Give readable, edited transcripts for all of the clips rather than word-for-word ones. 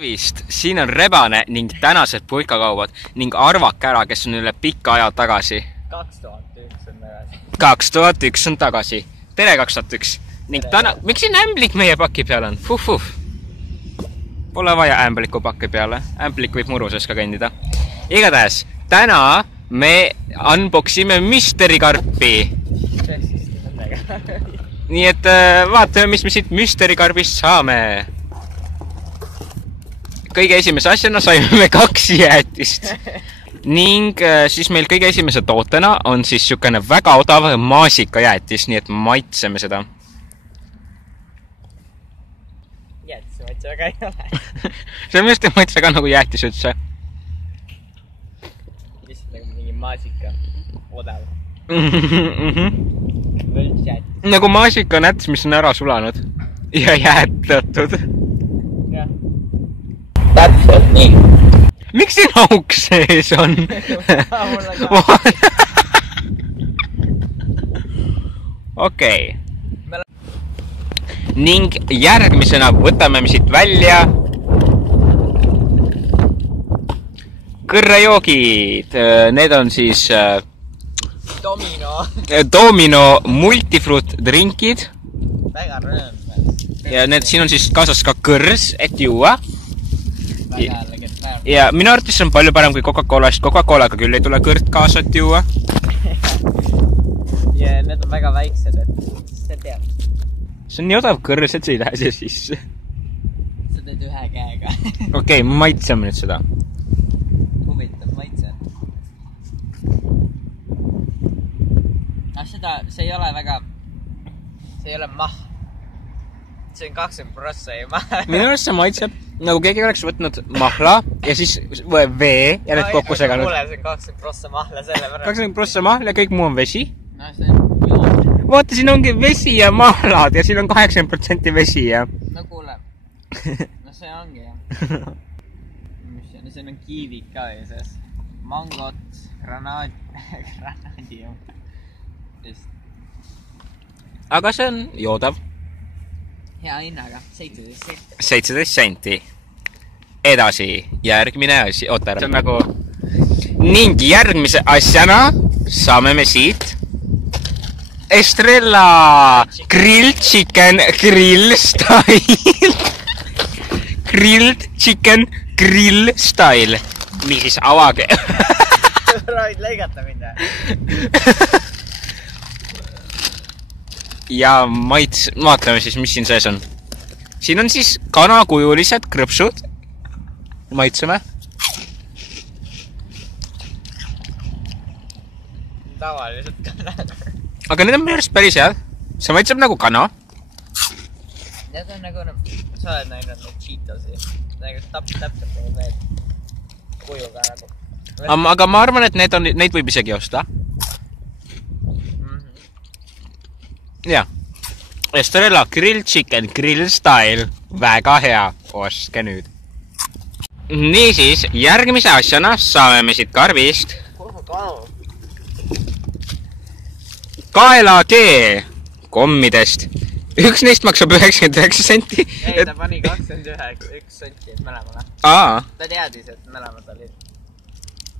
Vist, siin on Rebane ning tänased puikakaubad ning arvake ära, kes on üle pika aja tagasi. 2001 on tagasi. 2001 on tagasi. Tere 2001. Ning täna, miks siin ämblik meie paki peal on? Pole vaja ämbliku paki peale. Ämblik võib muruses ka kõndida. Igatahes, täna me unboxime müsterikarpi. Nii et vaatame, mis me siit müsterikarbist saame. Kõige esimese asjana saime me 2 jäätist. Ning siis meil kõige esimese tootena on siis sükene väga odav maasikajäätis, nii et maitseme seda. Jäätise maitse väga ei ole. See on just maitse ka nagu jäätis üldse. Lihtsalt nagu mingi maasika odav. Nagu maasika näts, mis on ära sulanud ja jäätatud. Täpselt nii. Miks siin auk sees on? Okei. Ning järgmisena võtame me siit välja kõrrejoogid. Need on siis Domino multifruit drinkid. Väga rõõmsad. Ja need siin on siis kaasas ka kõrs, et juua. Väga legendaarne. Ja minu arvates on palju parem kui Coca-Colast. Coca-Colaga küll ei tule kõrt kaasa, et juua. Ja need on väga väiksed, et see teab. See on nii odav kõrs, et see ei lähe siia sisse. Sa teed ühe käega. Okei, maitseme nüüd seda. Huvitav maitse. See ei ole väga... See ei ole maht. See on 20% ei maht. Minu arust see maitseb, nagu keegi oleks võtnud mahla ja siis vee ja need kokku seganud. Mulle see on 20% mahla selle võrra. 20% mahla ja kõik muu on vesi. No see on jood. Vaata, siin ongi vesi ja mahlad ja siin on 80% vesi ja... No kuule. No see ongi jah. See on kiivid ka ja sees. Mangot, granaadium. Aga see on joodav. Hea hinnaga, 17 senti. 17 senti. Edasi, järgmine asi. Oota ära. See on nagu... Ning järgmise asjana saame me siit Estrella Grilled Chicken Grill Style. Grilled Chicken Grill Style. Mis avage. Võid lõigata minna. Ja vaatame siis, mis siin sees on. Siin on siis kanakujulised krõpsud. Maitseme. Tavaliselt kana. Aga need on minu arust päris head. See maitseb nagu kana. Need on nagu, sa oled näinud need Cheetosi. Nagu täpselt nagu need kujuga nagu. Aga ma arvan, et neid võib isegi osta. Ja. Estrella Grilled Chicken Grill Style. Väga hea. Ostke nüüd. Niisiis, järgmise asjana saame me siit karbist kaelakee kommidest. Üks neist maksab 99 senti. Ei, ta pani 21 senti mõlemale. Ta teadis, et mõlemad olid.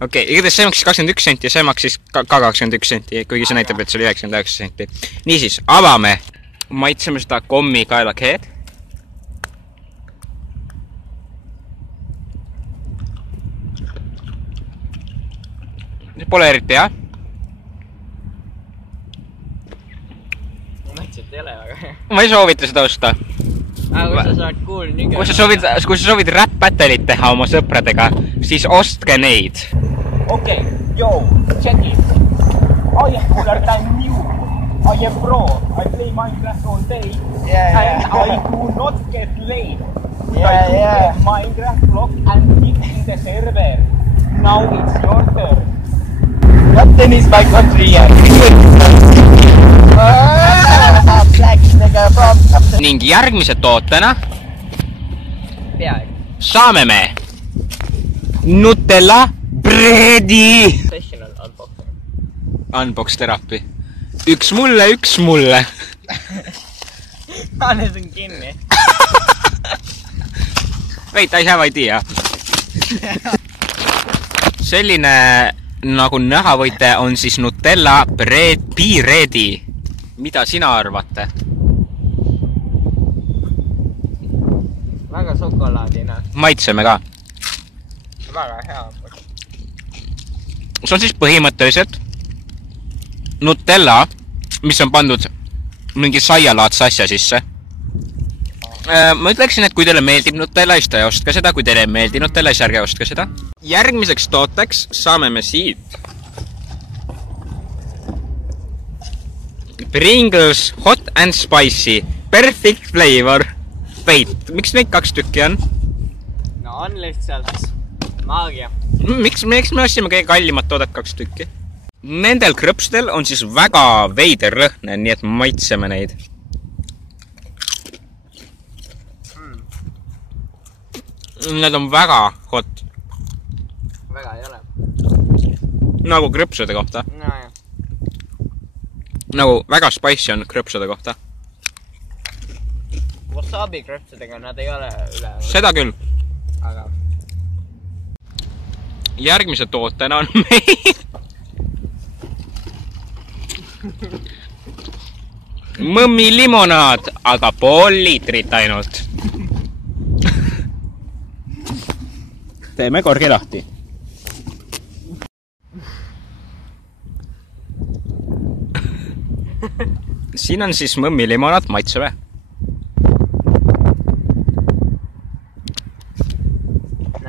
Okei, igatahes see maksis 21 senti ja see maksis ka 21 senti, kuigi see näitab, et see oli 99 senti. Niisiis, avame. Maitseme seda kommi kaelakeed. Pole eriti hea. Maitset ei ole väga hea. Ma ei soovita seda osta. Kui sa saad cool nigga. Kui sa soovid rap-battle'it teha oma sõpradega, siis ostke neid. Okay, yo, check it. I am cooler than you. I am pro. I play Minecraft all day. And I do not get late. I do get Minecraft block and kick in the server. Now it's your turn. Captain is my country. Ning järgmise tootena saame me Nutella breedi. Sessional unboxing. Unbox therapy. Üks mulle. Need on kinni. Wait, I have idea. Selline, nagu näha võite, on siis Nutella Be-Ready. Mida sina arvate? Väga šokolaadina. Maitseme ka. Väga hea. See on siis põhimõtteliselt Nutella, mis on pandud mingi saialaadse asja sisse. Ma ütleksin, et kui teile meeldib Nutella, siis te ostke seda. Kui teile ei meeldi Nutella, siis ärge ostke seda. Järgmiseks tooteks saame me siit Pringles Hot and Spicy Perfect Flavor. Wait, miks neid 2 tükki on? No on lihtsalt maagia. Miks me ostsime kõige kallimat toodet 2 tükki? Nendel krõpsdel on siis väga veider lõhne, nii et maitseme neid. Need on väga hot. Väga ei ole. Nagu krõpsude kohta. No jah. Nagu väga spicy on krõpsude kohta. Wasabi krõpsudega nad ei ole üle. Seda küll. Aga järgmise tootena on meil mõmmi limonaad, aga pool liitrit ainult. Teeme korgi lahti. Siin on siis mõmmi limonaad, maitseme.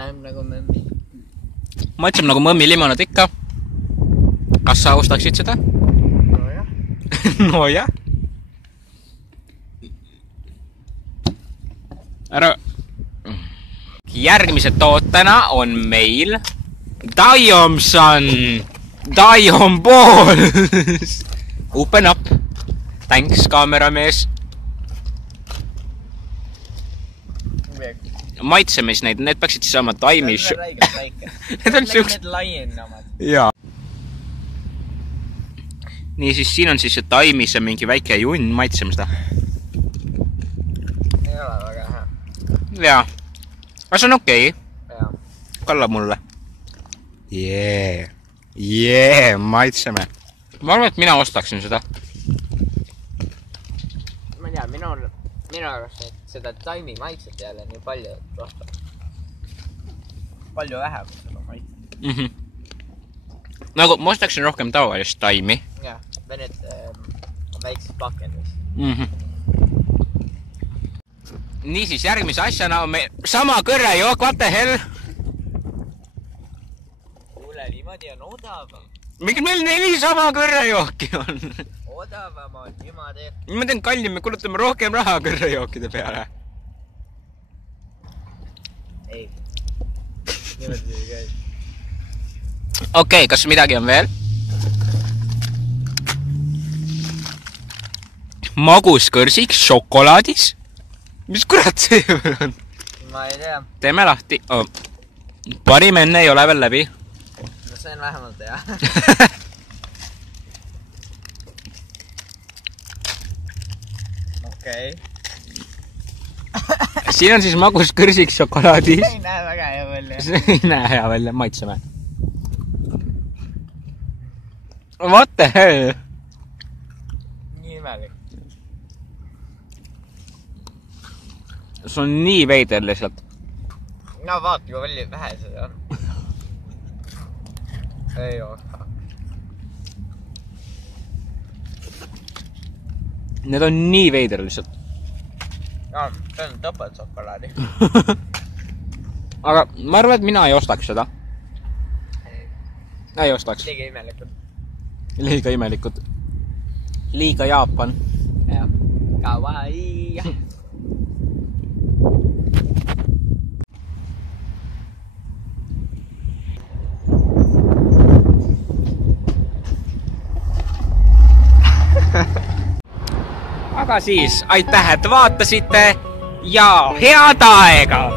näeb nagu mõmmi. Maitseb nagu mõmmi limonaad ikka. Kas sa ostaksid seda? No jah. No jah. Ära. Järgmise tootena on meil Diomson. Diom Balls. Open up. Thanks, kaameramees. Maitseme siis neid, need peaksid siis saama Daimi. Need on räigelt väike. Need on siuks... Need laienamad. Jaa. Nii, siis siin on siis see Daimi, see mingi väike junn, maitseme seda. Ei ole väga hea. Jaa. Aga see on okei. Jaa. Kalla mulle. Jee, maitseme. Ma arvan, et mina ostaksin seda. Ma ei tea, minu arvast seda Daimi maitset ei ole nii palju rohkem. Palju vähem seda maitset. Nagu ma ostaksin rohkem tavalist Daimi. Jah, või need väiksed pakendis. Niisiis, järgmise asjana on meil sama kõrrejook, what the hell? Kuule, niimoodi on odavam. Miks meil 4 sama kõrrejooki on? Odavam on niimoodi. Ma teen kallim, me kulutame rohkem raha kõrrejookide peale. Ei. Niimoodi ei käi. Okei, kas midagi on veel? Maguskõrsik šokolaadis? Mis kurat see on? Ma ei tea. Teeme lahti. Parim enne ei ole veel läbi. No see on vähemalt hea. Okei. Siin on siis maguskõrsik šokolaadis. Ei näe väga hea välja. See ei näe hea välja, maitseme. What the hell? Nii imelik. See on nii veider lihtsalt. No vaata, kui palju vähe seda on. Ei oota. Need on nii veider lihtsalt. No, see on topeltšokolaadi. Aga ma arvan, et mina ei ostaks seda. Ei ostaks. Liiga imelikud. Liiga imelikud. Liiga Jaapan. Jah. Kawaii. Aga siis, aitäh, et vaatasite ja head aega!